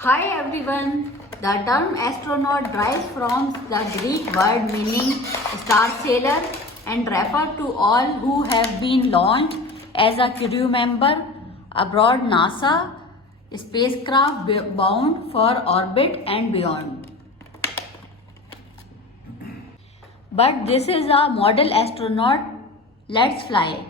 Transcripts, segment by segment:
Hi everyone. The term astronaut derives from the Greek word meaning star sailor and refer to all who have been launched as a crew member aboard NASA spacecraft bound for orbit and beyond. But this is a model astronaut. Let's fly.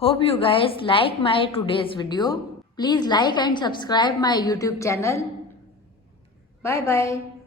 Hope you guys like my today's video. Please like and subscribe my YouTube channel. Bye bye.